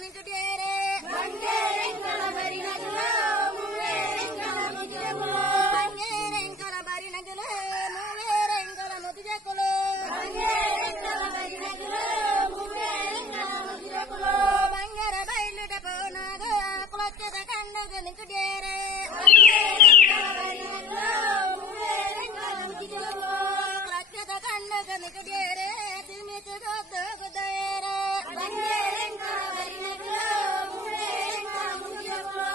నికుడేరే బంగేరెంకల బరినగులో మూవేరెంకల ముదిజకులో బంగేరెంకల బరినగులో మూవేరెంకల ముదిజకులో బంగేరెంకల బరినగులో మూవేరెంకల ముదిజకులో బంగర బయలుట పోనాగా కులచ్చద కండగ నికుడేరే బంగేరెంకల బరినగులో మూవేరెంకల ముదిజకులో కులచ్చద కండగ నికుడేరే తిమితి గొద్దు గుదేరే బంగేరెంకల బరినగులో మూవేరెంకల ముదిజకులో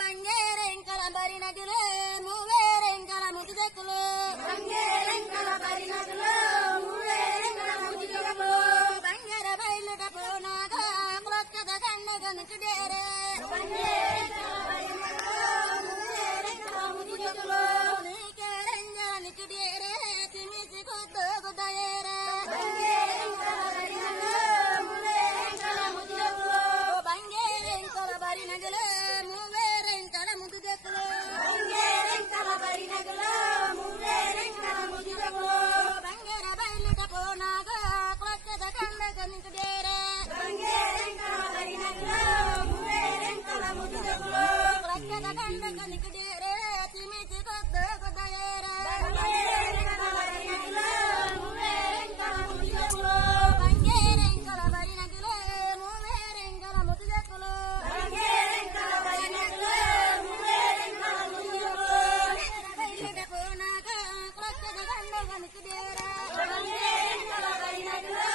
బంగేరెంకల బరినగులో మూవేరెంకల ముదిజకులో బంగేరెంకల బరినగులో మూవేరెంకల ముదిజకులో బంగర బయలుట పోనాగా కులచ్చద కండగ నికుడేరే బంగేరెంకల బరినగులో మూవేరెంకల ముదిజకులో నీకేరంజ నికుడేరే తిమితి గొద్దు గుదేరే బంగేరెంకల బరినగులో మూవేరెంకల ముదిజకులో బంగేరెంకల బరినగులో మూవేరెంకల ముదిజకులో బంగేరెంకల బరినగులో మూవేరెంకల ముదిజకులో బంగర బయలుట పోనాగా కులచ్చద కండగ నికుడేరే బంగేరెంకల బరినగులో మూవేరెంకల ముదిజకులో కులచ్చద కండగ నికుడేరే తిమితి గొద్దు గుదేరే బంగేరెంకల బరినగులో మూవేరెంకల ముదిజకులో బంగేరెంకల బరినగులో మూవేరెంకల ముదిజకులో బంగేరెంకల బరినగులో మూవేరెంకల ముదిజకులో బయలుట పోనాగా కులచ్చద కండగ నికుడేరే బంగేరెంకల బరినగులో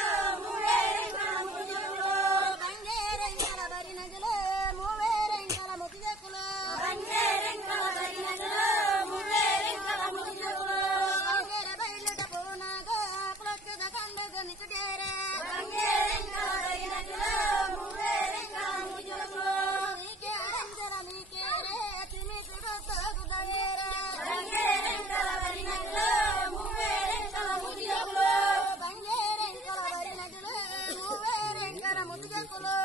మూవేరెంకల ముదిజకులో బంగేరెంకల బరినగులో మూవేరెంకల ముదిజకులో బంగేరెంకల బరినగులో మూవేరెంకల ముదిజకులో బంగర బయలుట పోనాగా కులచ్చద కండగ నికుడేరే బంగేరెంకల బరినగులో మూవేరెంకల ముదిజకులో నీకే అరంజల నీకేరే తిమితి గొద్దు గుదేరే బంగేరెంకల బరినగులో మూవేరెంకల ముదిజకులో బంగేరెంకల బరినగులో మూవేరెంకల ముదిజకులో